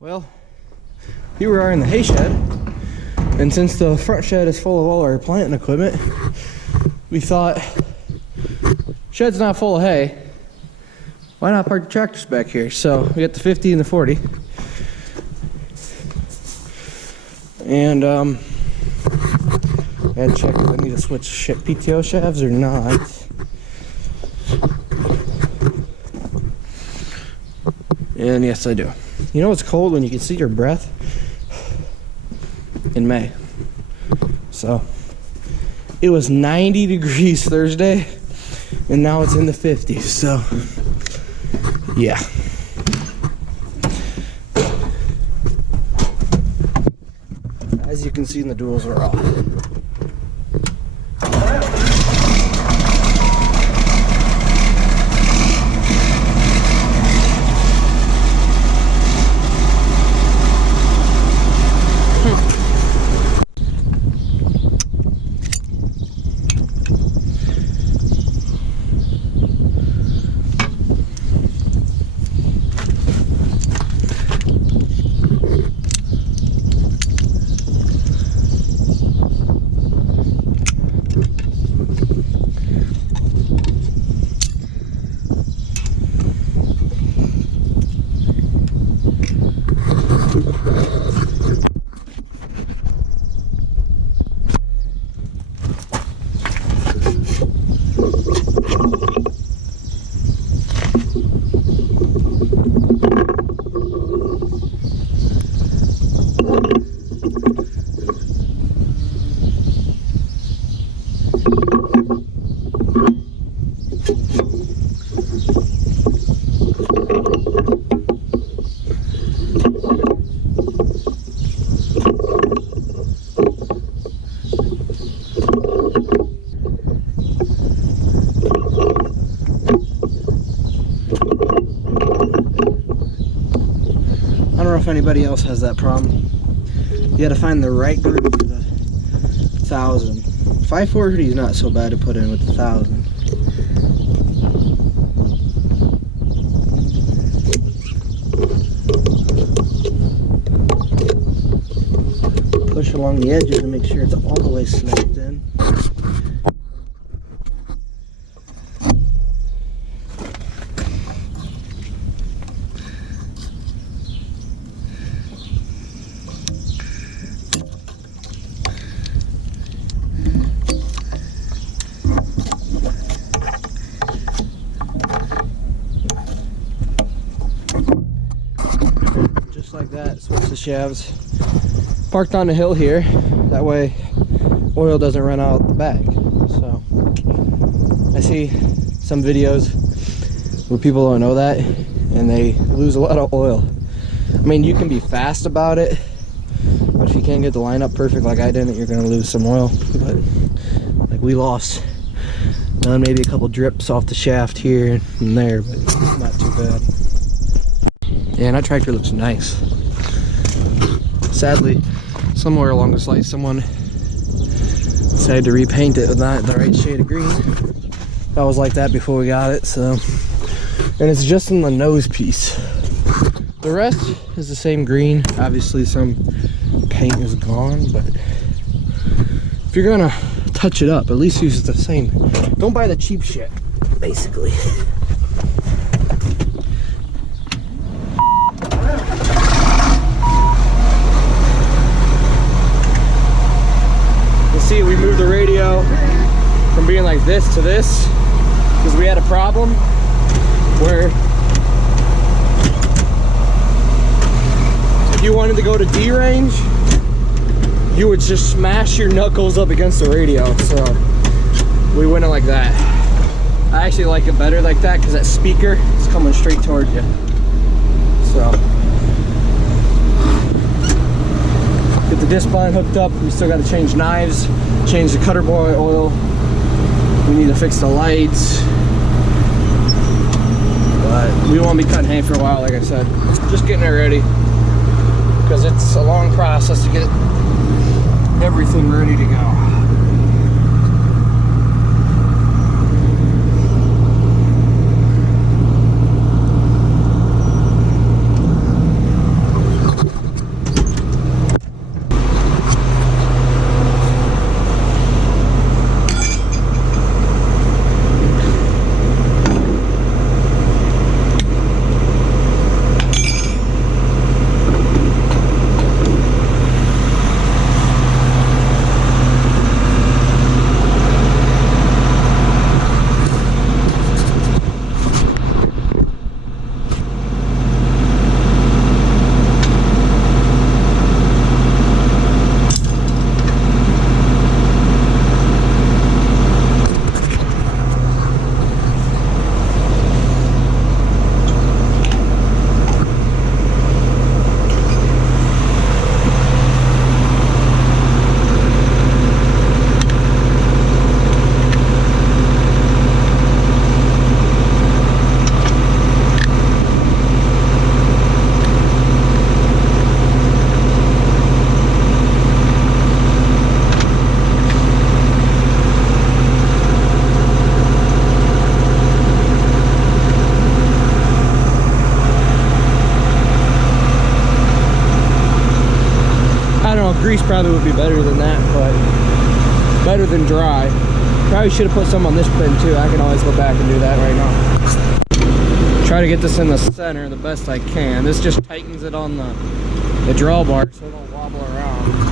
Well, here we are in the hay shed, and since the front shed is full of all our planting equipment, we thought, shed's not full of hay, why not park the tractors back here? So we got the 50 and the 40, and I had to check if I need to switch PTO shafts or not. And yes, I do. You know it's cold when you can see your breath? In May. So, it was 90 degrees Thursday, and now it's in the 50s, so, yeah. As you can see, the duals are off. I don't know if anybody else has that problem. You gotta find the right group for the 1000. 540 is not so bad to put in with the 1000. Push along the edges and make sure it's all the way snapped in. Like that, switch the shafts. Parked on the hill here, that way oil doesn't run out the bag. So I see some videos where people don't know that and they lose a lot of oil. I mean, you can be fast about it, but if you can't get the line up perfect like I didn't, you're gonna lose some oil. But like we lost maybe a couple drips off the shaft here and there, but not too bad. Yeah, and that tractor looks nice. Sadly, somewhere along the slice, someone decided to repaint it with not the right shade of green. That was like that before we got it, so. And it's just in the nose piece. The rest is the same green. Obviously, some paint is gone, but if you're gonna touch it up, at least use the same. Don't buy the cheap shit, basically. See, we moved the radio from being like this to this because we had a problem where if you wanted to go to D range, you would just smash your knuckles up against the radio. So we went it like that. I actually like it better like that because that speaker is coming straight towards you. So get the Discbine hooked up. We still got to change knives, change the cutter boy oil. We need to fix the lights. But we won't be cutting hay for a while, like I said. Just getting it ready because it's a long process to get everything ready to go. Grease probably would be better than that, but better than dry. Probably should have put some on this pin too. I can always go back and do that right now. Try to get this in the center the best I can. This just tightens it on the drawbar so it don't wobble around.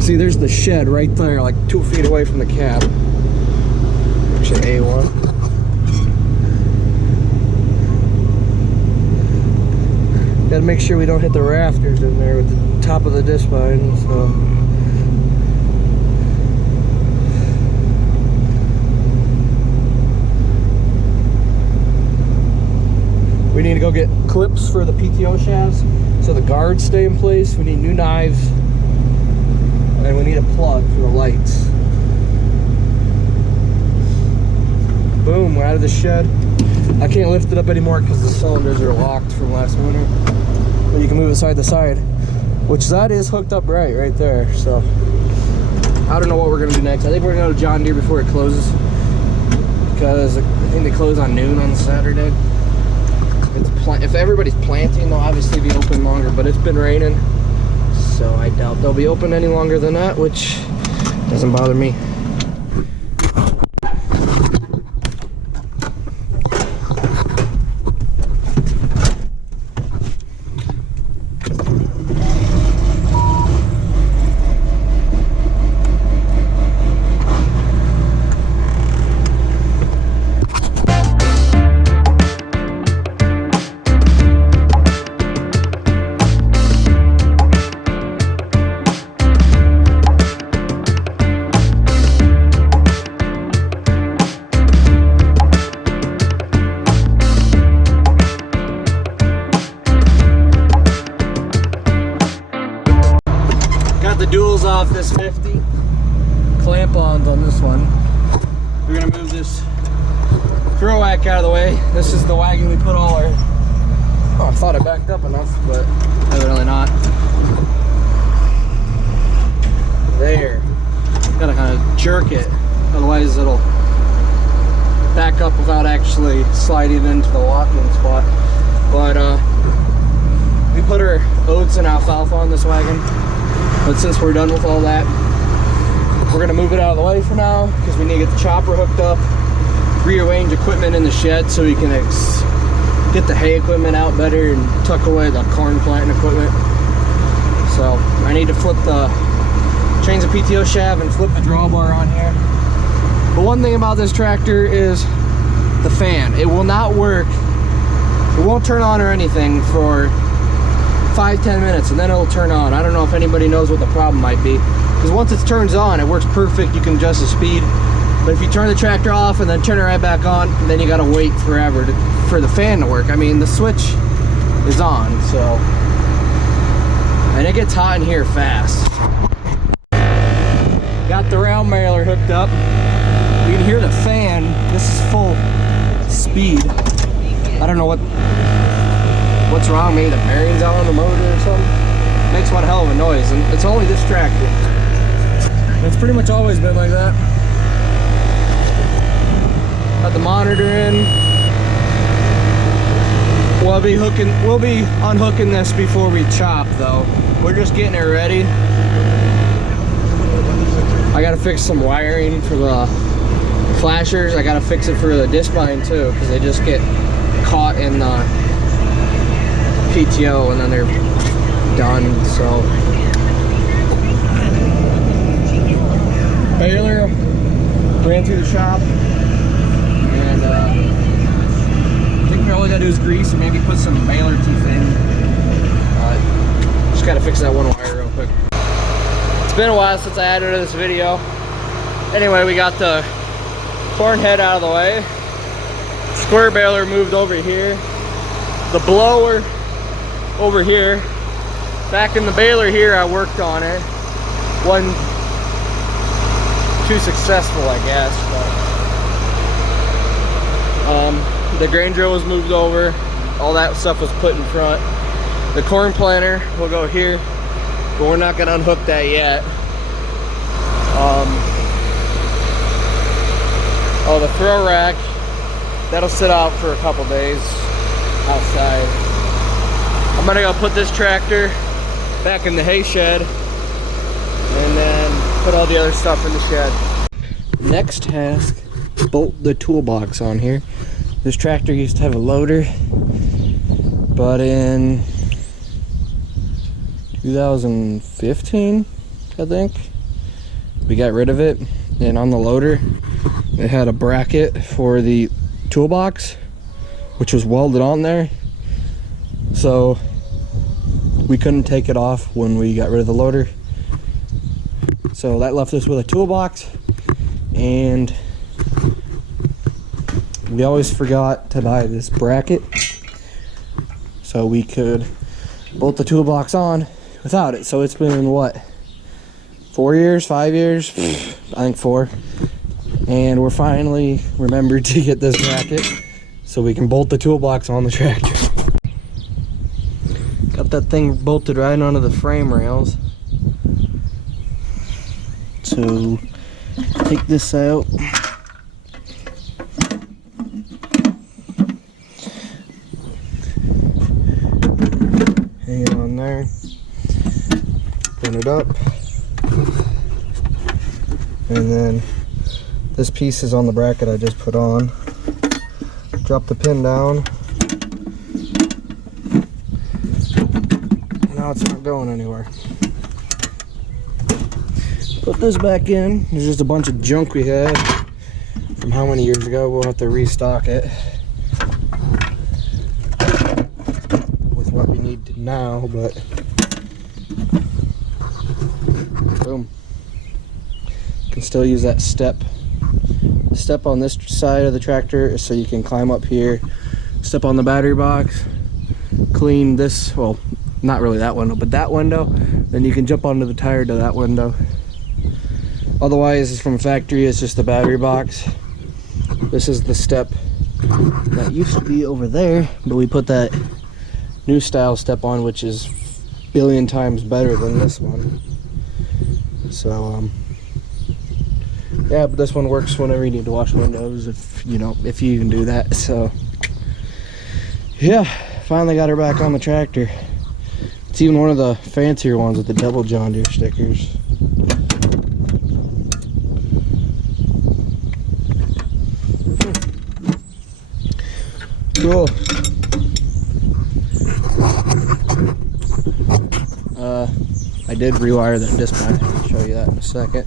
See, there's the shed right there, like 2 feet away from the cab. Actually, A1. Gotta make sure we don't hit the rafters in there with the top of the Discbine, so. We need to go get clips for the PTO shafts so the guards stay in place. We need new knives. And we need a plug for the lights. Boom, we're out of the shed. I can't lift it up anymore because the cylinders are locked from last winter. But you can move it side to side, which that is hooked up right there. So I don't know what we're gonna do next. I think we're gonna go to John Deere before it closes, because I think they close on noon on Saturday. If everybody's planting, they'll obviously be open longer, but it's been raining, so I doubt they'll be open any longer than that, which doesn't bother me. Duals off this 50, clamp-ons on this one. We're gonna move this throw rack out of the way. This is the wagon we put all our Oh, I thought I backed up enough, but evidently not. There. Gotta kind of jerk it, otherwise it'll back up without actually sliding into the walking spot. But we put our oats and alfalfa on this wagon, but since we're done with all that, we're gonna move it out of the way for now because we need to get the chopper hooked up, rearrange equipment in the shed so we can get the hay equipment out better and tuck away the corn planting equipment. So I need to change the PTO shaft and flip the drawbar on here. But one thing about this tractor is the fan. It will not work. It won't turn on or anything for 5-10 minutes and then it'll turn on. I don't know if anybody knows what the problem might be. Because once it turns on, it works perfect. You can adjust the speed. But if you turn the tractor off and then turn it right back on, then you gotta wait forever for the fan to work. I mean, the switch is on, so. And it gets hot in here fast. Got the round mailer hooked up. You can hear the fan. This is full speed. I don't know what's wrong. Maybe the bearing's out on the motor or something. Makes one hell of a noise, and it's only this tractor. It's pretty much always been like that. Got the monitor in. We'll be unhooking this before we chop though. We're just getting it ready. I gotta fix some wiring for the flashers. I gotta fix it for the Discbine too, because they just get caught in the PTO and then they're done, so. Baler ran through the shop, and I think all we gotta do is grease and maybe put some baler teeth in. Just gotta fix that one wire real quick. It's been a while since I added this video. Anyway, we got the corn head out of the way. Square baler moved over here. The blower over here. Back in the baler here, I worked on it. Wasn't too successful, I guess, but the grain drill was moved over. All that stuff was put in front. The corn planter will go here, but we're not gonna unhook that yet. Oh, the throw rack, that'll sit out for a couple days outside. I'm gonna go put this tractor back in the hay shed and then put all the other stuff in the shed. Next task, bolt the toolbox on here. This tractor used to have a loader, but in 2015, I think, we got rid of it. And on the loader, it had a bracket for the toolbox, which was welded on there. So we couldn't take it off when we got rid of the loader. So that left us with a toolbox, and we always forgot to buy this bracket so we could bolt the toolbox on without it. So it's been what, 4 years, 5 years? I think 4. And we're finally remembered to get this bracket so we can bolt the toolbox on the tractor. Got that thing bolted right onto the frame rails. So take this out. Hang it on there. Open it up. And then this piece is on the bracket I just put on. Drop the pin down. Now it's not going anywhere. Put this back in. There's just a bunch of junk we had from how many years ago. We'll have to restock it with what we need now, but boom. Can still use that step. The step on this side of the tractor is so you can climb up here, step on the battery box, clean this, well, not really that window, but that window, then you can jump onto the tire to that window. Otherwise, from factory, it's just the battery box. This is the step that used to be over there, but we put that new style step-on, which is a billion times better than this one. So yeah, but this one works whenever you need to wash windows, if you can do that. So yeah, finally got her back on the tractor. It's even one of the fancier ones with the double John Deere stickers. Cool. I did rewire that Discbine. I'll show you that in a second.